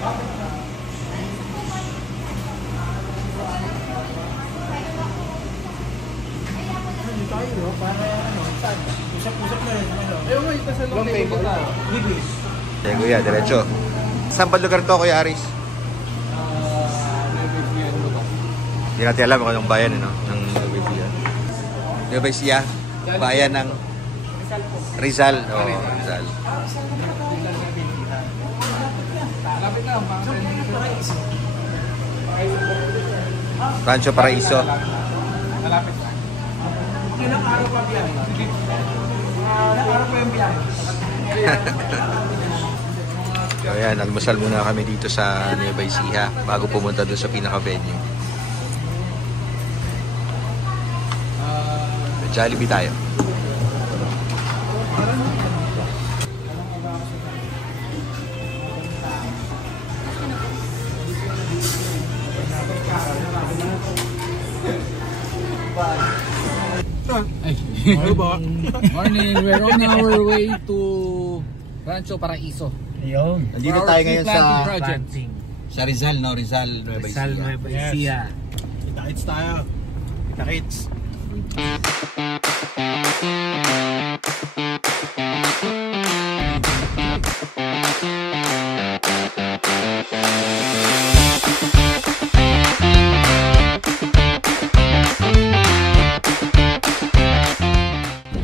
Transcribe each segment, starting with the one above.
tayo, para ano, usap-usap na rin. Ayaw nga, ito sa long table na. Libis. Eh, kuya, diretso. Saan pa lugar to, Kuya Aris? Hindi natin alam kung anong bayan, no? Ng Nueva Ecija. Bayan ng Rizal. Oo, Rizal. Rancho Paraiso. Malapit na. Ilang araw pa biyahe? Ilang araw pa yung biyahe? So yan, almusal muna kami dito sa Nueva Ecija bago pumunta doon sa pinaka-venue. Jollibee tayo. Morning, we're on our way to Rancho Paraiso. Ayun. Nandito tayo ngayon sa Rizal, no? Rizal, Nueva Ecija. Rizal, Nueva Ecija. Kita-kits tayo. Kita-kits.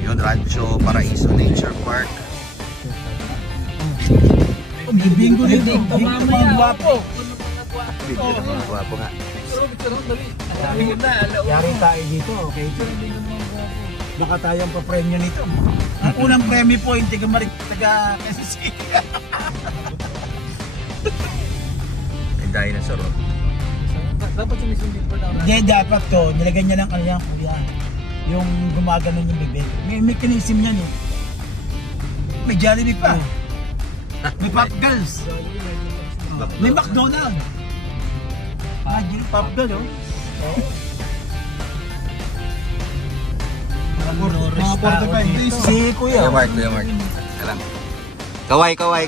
Yun, Rancho Paraiso Nature Park. Bingo nito. Mamaya guwapo. Bingo na mga guwapo nga. Yari tayo dito, okay? Baka tayong pa-premyo nito. Ang unang premyo po, hindi ka marik taga SSC. May dinosaur. Dapat sinisundin pa daw. Hindi, dapat to. Nilagyan niya ng kanyang kuya. Yung gumagano yung bibig. May mechanism yan eh. May Jollibee pa. May Pop Girls. May McDonald's. Pop Girl, oh. Mga 45 days. Si Kuya. Kuya Mark. Alam. Kaway. Kaway.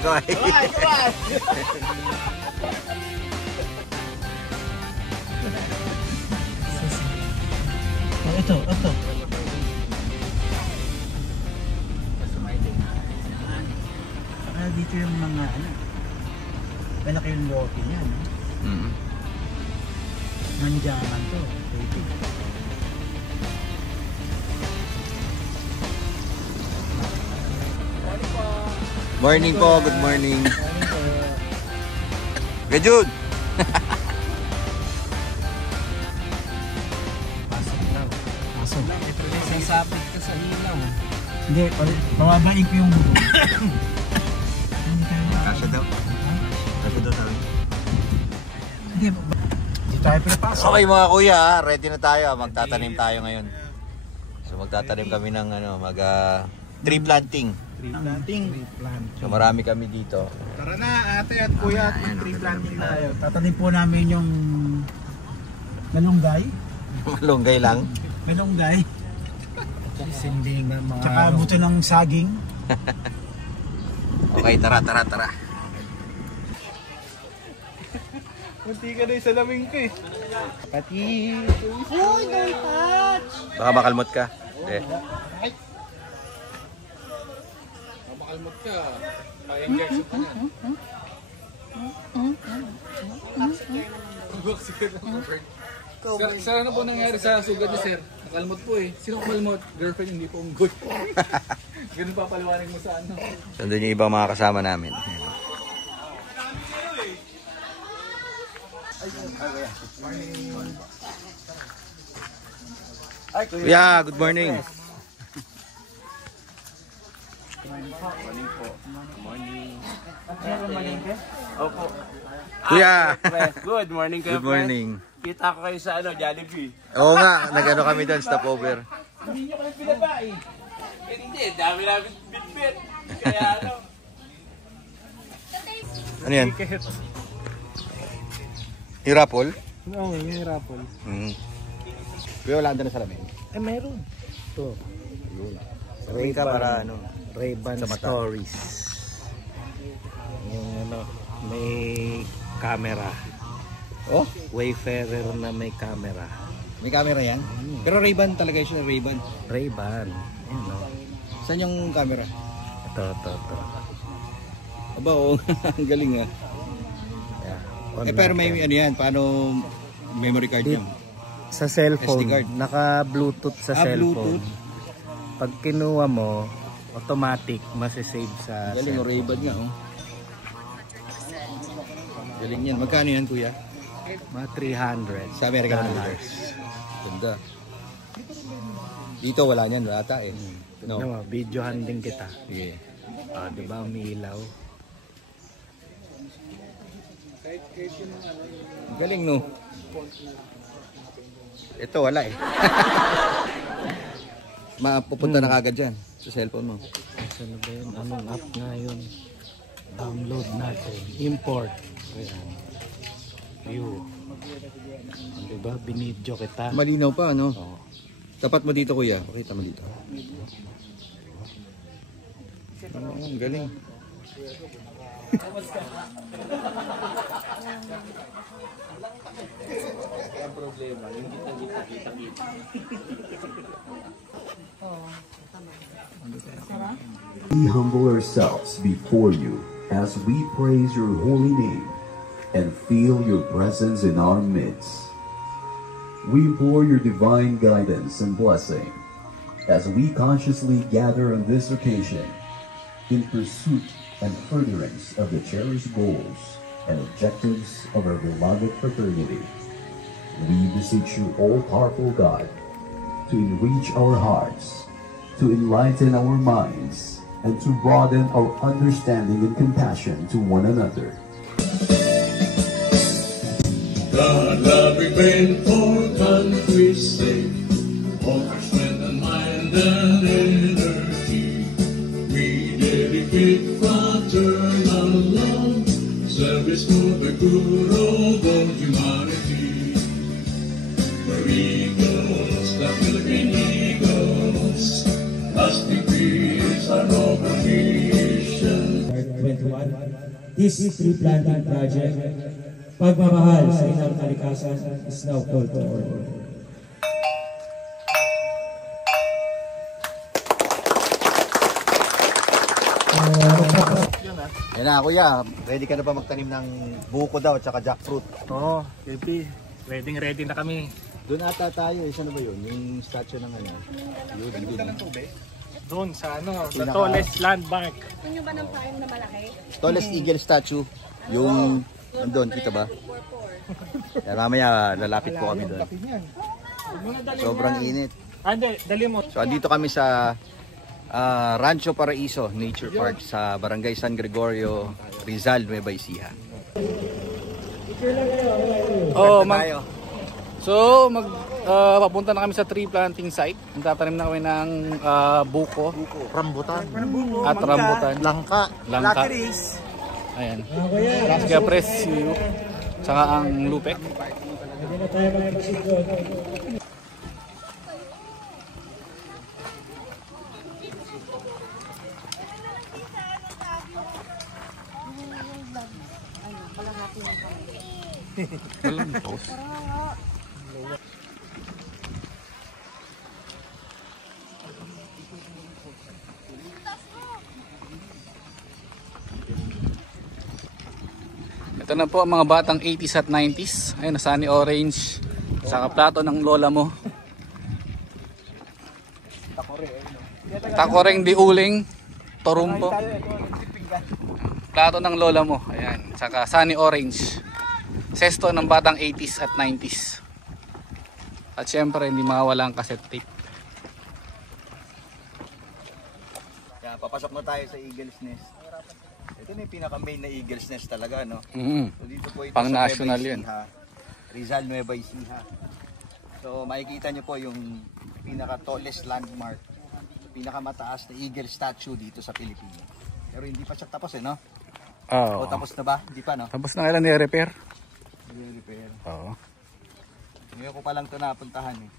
Ito. Dito yung mga malaki yung lote niya, no? Nandiyan to, baby. Morning po, good morning. Good Jude. Pasok. Sasabit ka sa ilaw. Hindi, pababain ko yung buko. Kasha daw tayo. Hindi tayo pinapasok. Okay mga kuya, ready na tayo. Magtatanim tayo ngayon. So magtatanim kami ng tree planting. So marami kami dito. Tara na ate at kuya at mag-tree planting tayo. Tatanim po namin yung malunggay. Malunggay lang. Malunggay. Sinding na mga... Tsaka buto ng saging. Okay, tara. Munti ka na yung salaming ko eh. Pati. Uy, no touch! Baka makalmot ka. Eh. Makalmot ka. May-injection ka na. Sir, ano po nangyari sa sugat niya, sir? Nakalmot po eh. Sino kalmot? Girlfriend, hindi po unggoy. Ganun pa paliwanag mo sa ano. So doon yung ibang mga kasama namin. Kuya, good morning. Opo. Kuya. Good morning kayo. Good morning. Kita ko kayo sa Jollibee. Oo nga, nag-ano kami doon, stopover. Hindi nyo kayo pinabay. Hindi, dami namin bit-bit. Kaya ano. Ano yan? Yung raffle? Oo, yung raffle. Kuya, wala ka na salamin. Eh, meron. Ito. Sabihin ka para ano. Ray-Ban sa mata. Stories. Yung ano. may camera. Oh, Wayfarer na may camera. may camera yan. Pero Ray-Ban talaga siya, Ray-Ban. Ray-Ban. Ayan, no? Saan yung camera? Ito. Aba, oh, ang galing ah. Yeah. Pero may ano yan, paano memory card yan? Sa cellphone, SD card. naka-Bluetooth sa cellphone. Bluetooth. Pag kinuha mo, automatic masisave sa Galing, oh, cellphone. Ray-Ban nga, oh. Galing yan. Magkano yan, kuya? Mga 300. Sa American dollars. Ganda. Dito wala niyan, wala ata eh. No. No, videohan din kita. Sige. Di ba umiilaw? Galing, no? Ito wala eh. Mapupunta na kagad dyan sa cellphone mo. Saan na ba yun? Anong app nga yun? Download natin. Import. Ayan. View. Diba? Binidyo kita. Malinaw pa, no? Oo. Tapat mo dito, kuya. Pakita mo dito. Ang galing. We humble ourselves before you as we praise your holy name and feel your presence in our midst. We implore your divine guidance and blessing as we consciously gather on this occasion in pursuit and furtherance of the cherished goals and objectives of our beloved fraternity. We beseech you, all-powerful God, to enrich our hearts, to enlighten our minds, and to broaden our understanding and compassion to one another. God, love, remain for country's sake, for strength and mind and energy. We dedicate fraternal love, service for the good of all humanity. We're eagles, the Philippine Eagles, lasting peace our noble mission. 21. This tree planting project, pagmamahal sa inang kalikasan, is now called to order. Yan na, kuya. Ready ka na ba magtanim ng buko daw at saka jackfruit? Oo, baby. Ready na kami. Doon ata tayo. Saan na ba yun? Yung statue ng ano? Yun. Doon sa sa Pinaka- tallest landmark. Gusto nyo ba ng pain na malaki? Tallest eagle statue. Yung nandun, kita ba? Kaya mamaya lalapit po kami doon. Sobrang init. Dali mo. So andito kami sa Rancho Paraiso Nature Park sa Barangay San Gregorio, Rizal, Nueva Ecija. Tayo. Papunta na kami sa tree planting site. Tatanim na kami ng buko, Rambutan. at rambutan. Langka. Langka. Ayan. Kaya presyo. Tsaka ang lupek. Hindi na tayo mag-proceed doon. Ito na po ang mga batang 80s at 90s. Ayun, na sunny orange. Saka plato ng lola mo. Takoreng di uling. Torumbo. Plato ng lola mo. Ayan. Saka sunny orange. Sesto ng batang 80s at 90s. At syempre hindi mawala ang cassette tape. Kaya papasok na tayo sa Eagle's Nest. Ito na yung pinaka-main na Eagle's Nest talaga, no? So dito po ito Pang sa national Nueva yan. Ecija, Rizal, Nueva Ecija. So makikita nyo po yung pinaka-tallest landmark, pinaka-mataas na eagle statue dito sa Pilipinas. Pero hindi pa siya tapos no? Oo. O tapos na ba? Hindi pa, no? Tapos na kailan ni-repair? Repair. Oo. Ngayon ko pa lang ito napuntahan eh.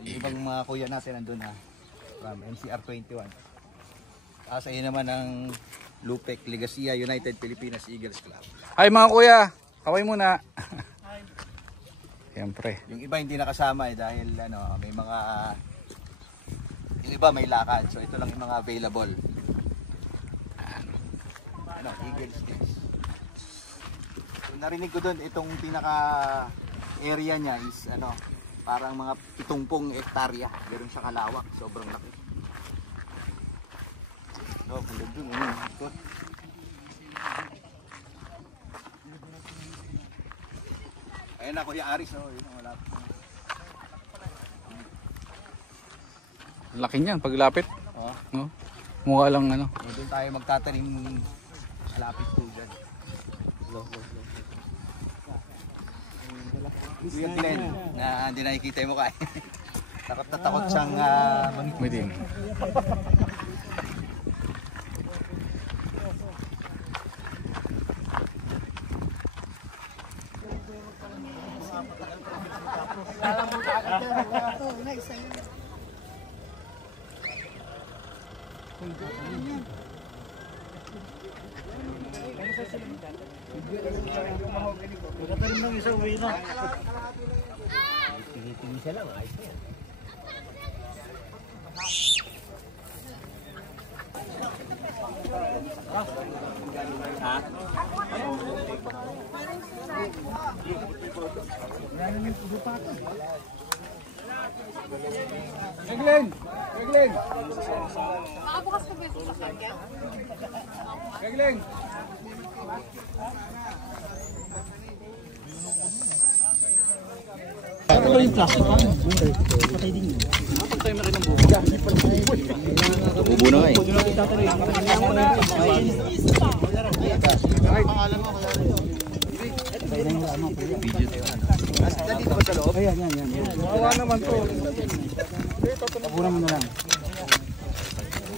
Yung ibang mga kuya natin nandun ha. From NCR 21. Sa iyo naman ng Lupec Legacia United Pilipinas Eagles Club. Hi mga kuya, kaway muna. Siyempre. Yung iba hindi nakasama dahil may mga yung iba may lakad. So ito lang yung mga available. Eagles Sticks. So, narinig ko doon itong pinaka area niya is parang mga 70 hektarya. Meron siya kalawak, sobrang laki. No, kulog doon. Ayun na, Kuya Aris. Yun ang malapit. Laki niyan paglapit. No? Mukha lang Doon tayo magtatanim malapit po dyan. Kuya Glenn, na hindi nakikita yung mukha. Takot na takot siyang Umitin. Glenn! Glenn! Makabukas ka ba yung sasakyan niya? Glenn! Bubo na nga eh. Mawa naman to. Tabunan mo na lang.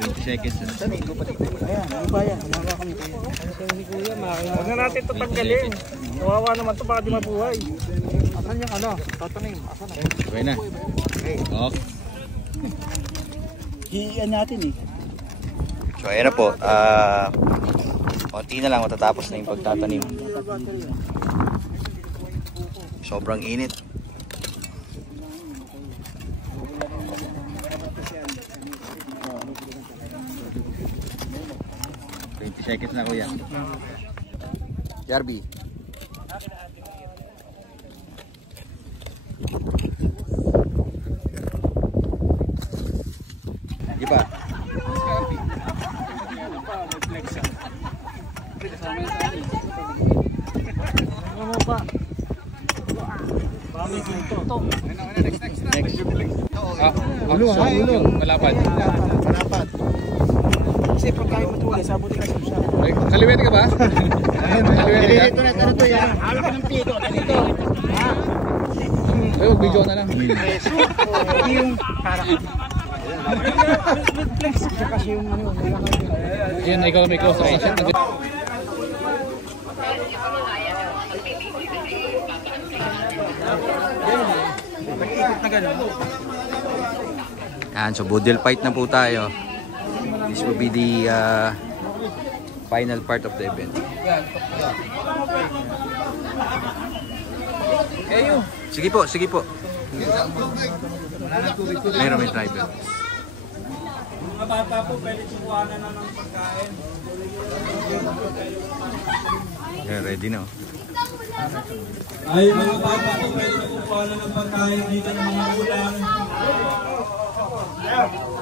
20 seconds. Ayan, ano ba yan? Mawa kami kayo. Huwag na natin ito tanggalin. Kawawa naman to, baka di mabuhay. Asan yung tatanim? Asan na? Okay na. Off. Hiiyan natin eh. So ayan na po. Konti na lang matatapos na yung pagtatanim. Sobrang init. Seconds na kuya. Jarby. Di ba? Ano ba? Next. Ulo. Malapad. Malapad. Kasi pagkain mo tuloy, sabutin ka siya. Kaliwete ka ba? Kaliwete ka? Ito na yan. Hawak ka ng pito. Ganito. Ay, video na lang. Yung flex. Kasi yung Yan, ikaw may close range. Yan, so budel fight na po tayo. This will be the final part of the event. Sige po. Meron may driver. Mga bata po, pwede kukuhanan na ng pagkain. Yeah, ready na. Ay, mga bata po, pwede kukuhanan ng pagkain dito ng mga ulam.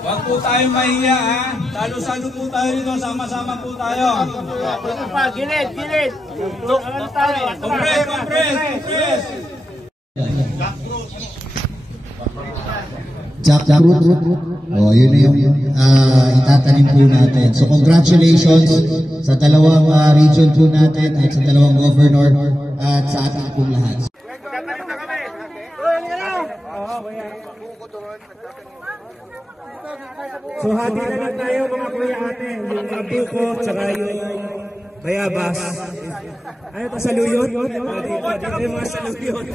Huwag po tayong mahiya, ha? Salo-salo po tayo rito, sama-sama po tayo. Gilid. Compress. Jackfruit. Yun na yung itatanim po natin. So congratulations sa dalawang region po natin at sa dalawang governor at sa ating pong lahat. So hati na lang tayo mga kuya ate, yung abuko, tsaka yung bayabas. Ano pa saluyot? Dito yung mga saluyot.